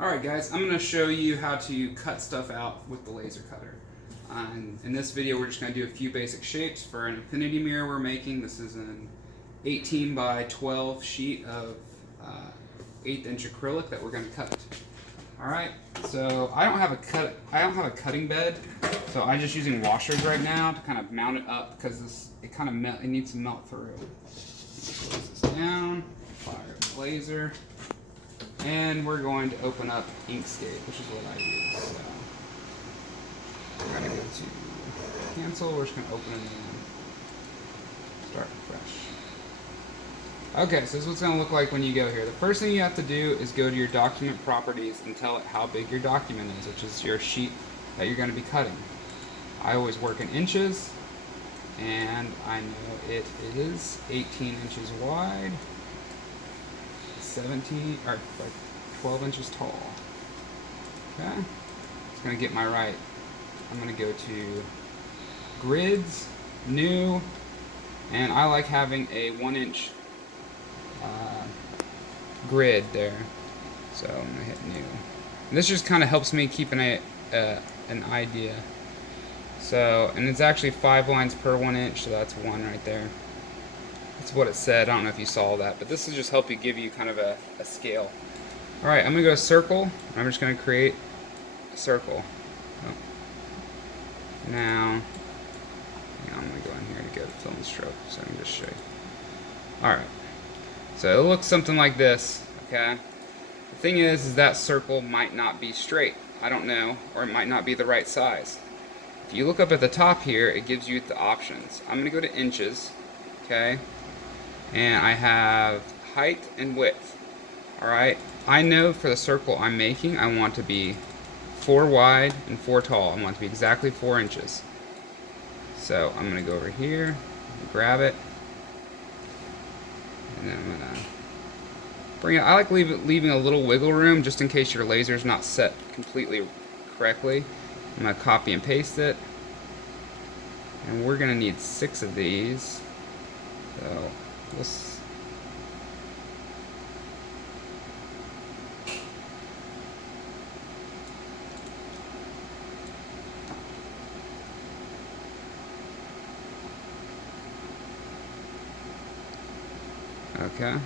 Alright guys, I'm going to show you how to cut stuff out with the laser cutter. In this video we're just going to do a few basic shapes for an infinity mirror we're making. This is an 18 by 12 sheet of 1/8 inch acrylic that we're going to cut. Alright, so I don't have a cutting bed, so I'm just using washers right now to kind of mount it up because it needs to melt through. Close this down, fire the laser. And we're going to open up Inkscape, which is what I use. So we're going to go to cancel. We're just going to open it again. Start fresh. Okay, so this is what it's going to look like when you go here. The first thing you have to do is go to your document properties and tell it how big your document is, which is your sheet that you're going to be cutting. I always work in inches, and I know it is 18 inches wide. 17 or like 12 inches tall. Okay, it's gonna get my right. I'm gonna go to grids, new, and I like having a 1-inch grid there. So I'm gonna hit new. And this just kind of helps me keep an idea. So, and it's actually 5 lines per 1 inch, so that's 1 right there. That's what it said. I don't know if you saw that, but this will just help you give you kind of a scale. Alright, I'm going to go to circle. I'm just going to create a circle. Oh. Now, I'm going to go in here to go to fill and stroke, so I can just show you. Alright, so it looks something like this, okay? The thing is that circle might not be straight. I don't know, or it might not be the right size. If you look up at the top here, it gives you the options. I'm going to go to inches, okay? And I have height and width. Alright, I know for the circle I'm making, I want to be 4 wide and 4 tall. I want it to be exactly 4 inches. So I'm going to go over here, grab it, and then I'm going to bring it. I like leaving a little wiggle room just in case your laser is not set completely correctly. I'm going to copy and paste it. And we're going to need 6 of these. So okay.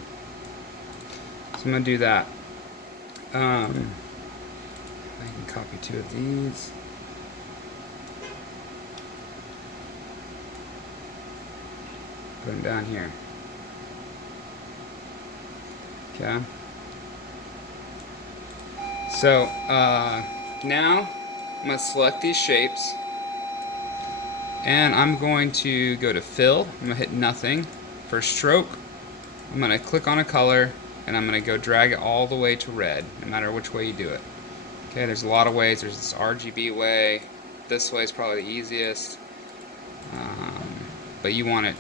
So I'm going to do that. I can copy 2 of these. Put them down here. Okay. So now I'm going to select these shapes, and I'm going to go to fill. I'm going to hit nothing. For stroke, I'm going to click on a color, and I'm going to go drag it all the way to red, no matter which way you do it. Okay, there's a lot of ways. There's this RGB way. This way is probably the easiest. But you want it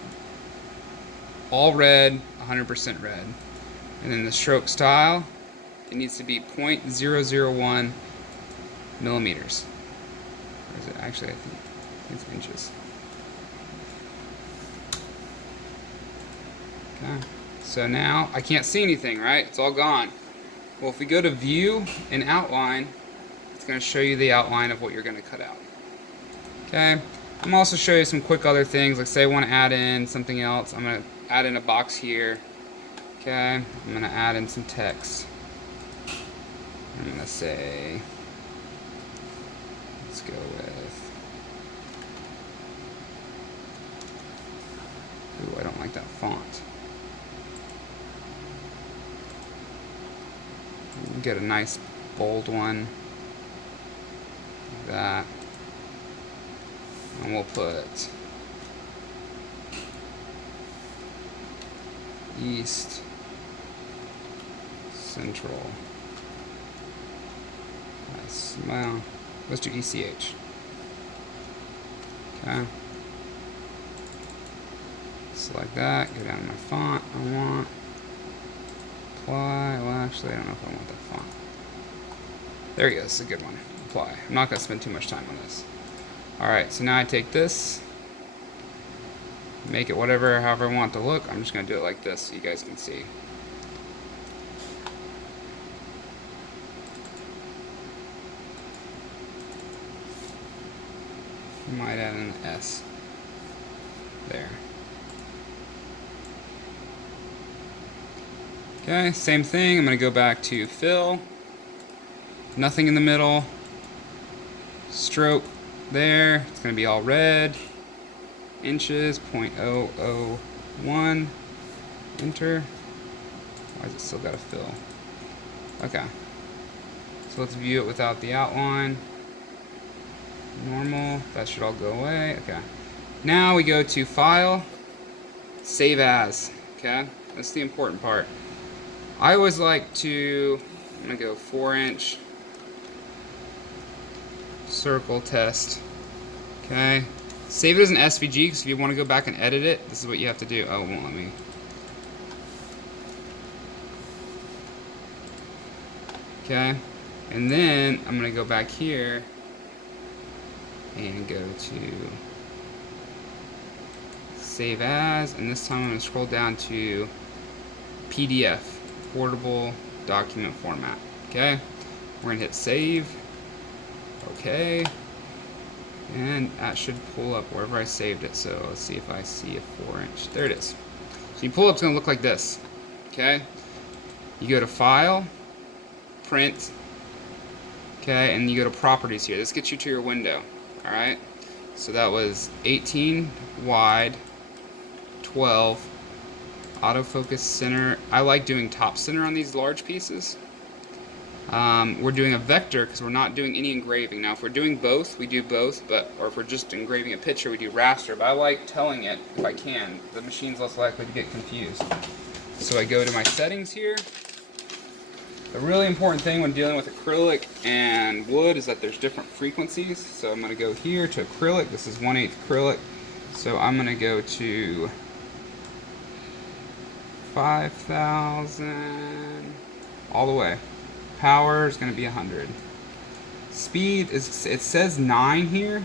all red, 100% red. And then the stroke style, it needs to be 0.001 millimeters. Or is it actually, I think it's inches. Okay, so now I can't see anything, right? It's all gone. Well, if we go to view and outline, it's going to show you the outline of what you're going to cut out. Okay, I'm also show you some quick other things, like say I want to add in something else. I'm going to add in a box here. Okay, I'm going to add in some text. I'm going to say, let's go with, ooh, I don't like that font. Get a nice bold one, like that, and we'll put East Central. Well, let's do ECH. Okay. Select that, go down to my font I want. Apply. Well, actually, I don't know if I want that font. There we go. This is a good one. Apply. I'm not going to spend too much time on this. Alright, so now I take this, make it whatever, however I want it to look. I'm just going to do it like this so you guys can see. You might add an S there. Okay, same thing. I'm going to go back to fill. Nothing in the middle. Stroke there. It's going to be all red. Inches, 0.001. Enter. Why is it still got to fill? Okay. So let's view it without the outline. Normal. That should all go away. Okay. Now we go to File, Save As. Okay? That's the important part. I always like to, I'm going to go 4-inch circle test. Okay. Save it as an SVG because if you want to go back and edit it, this is what you have to do. Oh, it won't let me. Okay. And then I'm going to go back here and go to Save As, and this time I'm going to scroll down to PDF, portable document format. Okay, we're going to hit Save. Okay, and that should pull up wherever I saved it. So let's see if I see a 4-inch. There it is. So you pull up, it's going to look like this. Okay, you go to File, Print. Okay, and you go to Properties here. This gets you to your window. All right, so that was 18 wide, 12 autofocus center. I like doing top center on these large pieces. We're doing a vector because we're not doing any engraving. Now if we're doing both, we do both, or if we're just engraving a picture, we do raster. But I like telling it, if I can, the machine's less likely to get confused. So I go to my settings here. The really important thing when dealing with acrylic and wood is that there's different frequencies. So I'm going to go here to acrylic. This is 1/8 acrylic. So I'm going to go to 5,000 all the way. Power is going to be 100. Speed is, it says 9 here,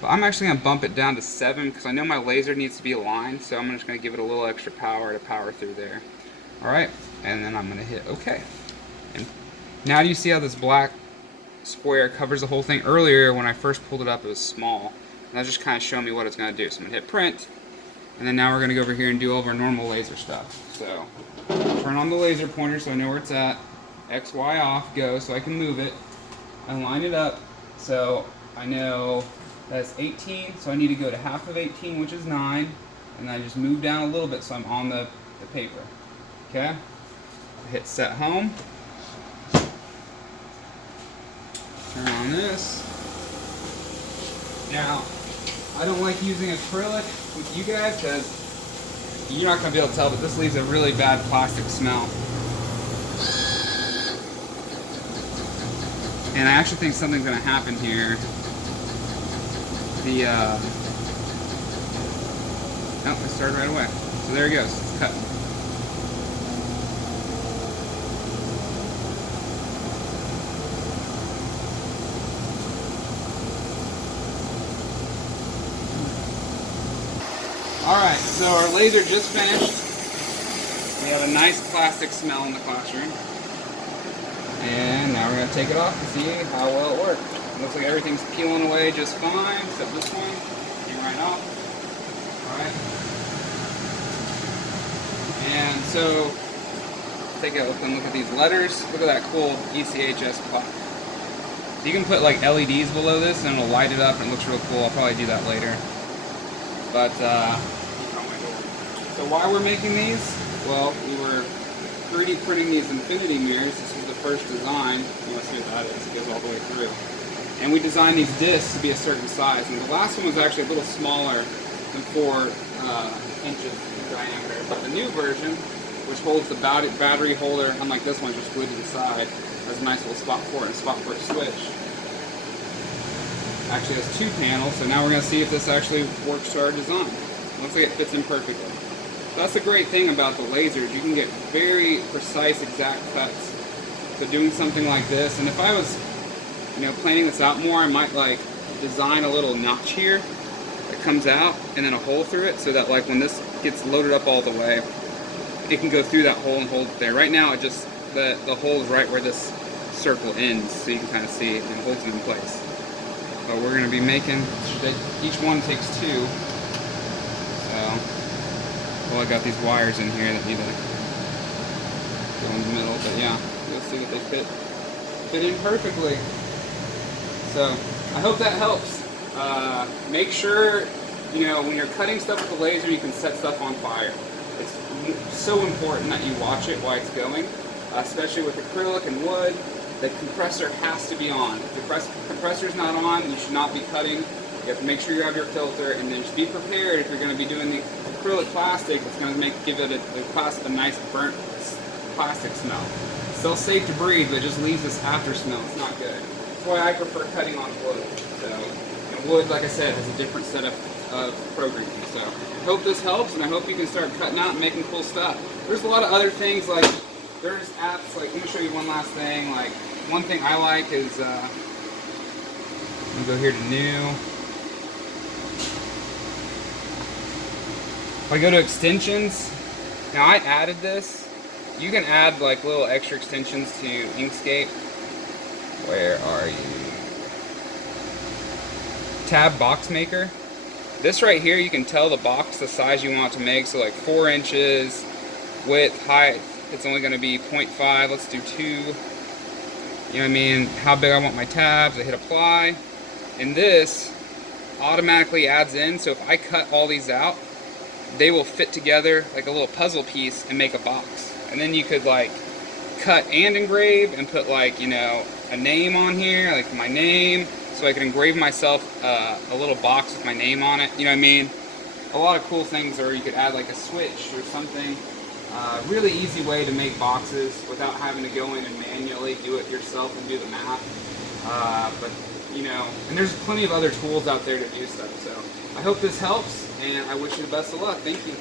but I'm actually going to bump it down to 7 because I know my laser needs to be aligned. So I'm just going to give it a little extra power to power through there. All right, and then I'm going to hit OK. And now do you see how this black square covers the whole thing? Earlier when I first pulled it up it was small, and that's just kind of showing me what it's going to do. So I'm going to hit print, and then now we're going to go over here and do all of our normal laser stuff. So turn on the laser pointer so I know where it's at. X, Y off, go, so I can move it. I line it up so I know that's 18, so I need to go to half of 18, which is 9, and I just move down a little bit so I'm on the paper. Okay? Hit set home. Turn on this. Now, I don't like using acrylic with you guys because you're not going to be able to tell, but this leaves a really bad plastic smell. And I actually think something's going to happen here. Oh, it started right away. So there it goes. It's cutting. Alright, so our laser just finished. We have a nice plastic smell in the classroom. And now we're going to take it off to see how well it worked. It looks like everything's peeling away just fine, except this one. Came right off. Alright. And so, take a look at these letters. Look at that cool ECHS clock. So you can put like LEDs below this and it'll light it up and it looks real cool. I'll probably do that later. But, so why we're making these? Well, we were 3D printing these infinity mirrors. This was the first design. You want to see what that is? It goes all the way through. And we designed these discs to be a certain size. And the last one was actually a little smaller than 4 inches in diameter. But the new version, which holds the battery holder, unlike this one, just glued to the side, has a nice little spot for it and a spot for a switch. Actually has 2 panels, so now we're going to see if this actually works to our design. Looks like it fits in perfectly. So that's the great thing about the lasers. You can get very precise, exact cuts. So doing something like this, and if I was, planning this out more, I might like design a little notch here that comes out, and then a hole through it, so that like when this gets loaded up all the way, it can go through that hole and hold it there. Right now, it just the hole is right where this circle ends, so you can kind of see it and holds it in place. but we're going to be making, each one takes 2. So, well, I got these wires in here that need to go in the middle, but yeah, you'll see that they fit in perfectly. So, I hope that helps. Make sure, when you're cutting stuff with the laser, you can set stuff on fire. It's so important that you watch it while it's going, especially with acrylic and wood. The compressor has to be on. If the compressor's not on, you should not be cutting. You have to make sure you have your filter, and then just be prepared if you're going to be doing the acrylic plastic. It's going to give it a nice burnt plastic smell. Still safe to breathe, but it just leaves this after smell. It's not good. That's why I prefer cutting on wood. So, and wood, like I said, has a different setup of programming. So, I hope this helps, and I hope you can start cutting out and making cool stuff. There's a lot of other things, like there's apps, like, let me show you one last thing. Like, one thing I like is, let me go here to new. If I go to extensions, now I added this. You can add like little extra extensions to Inkscape. Where are you? Tab box maker. This right here, you can tell the box the size you want it to make. So like 4 inches, width, height. It's only going to be 0.5. Let's do 2. You know what I mean? How big I want my tabs. I hit apply. And this automatically adds in. So if I cut all these out, they will fit together like a little puzzle piece and make a box. And then you could like cut and engrave and put like, a name on here, like my name. So I can engrave myself a little box with my name on it. You know what I mean? A lot of cool things, or you could add like a switch or something. Really easy way to make boxes without having to go in and manually do it yourself and do the math. But and there's plenty of other tools out there to do stuff. So I hope this helps, and I wish you the best of luck. Thank you.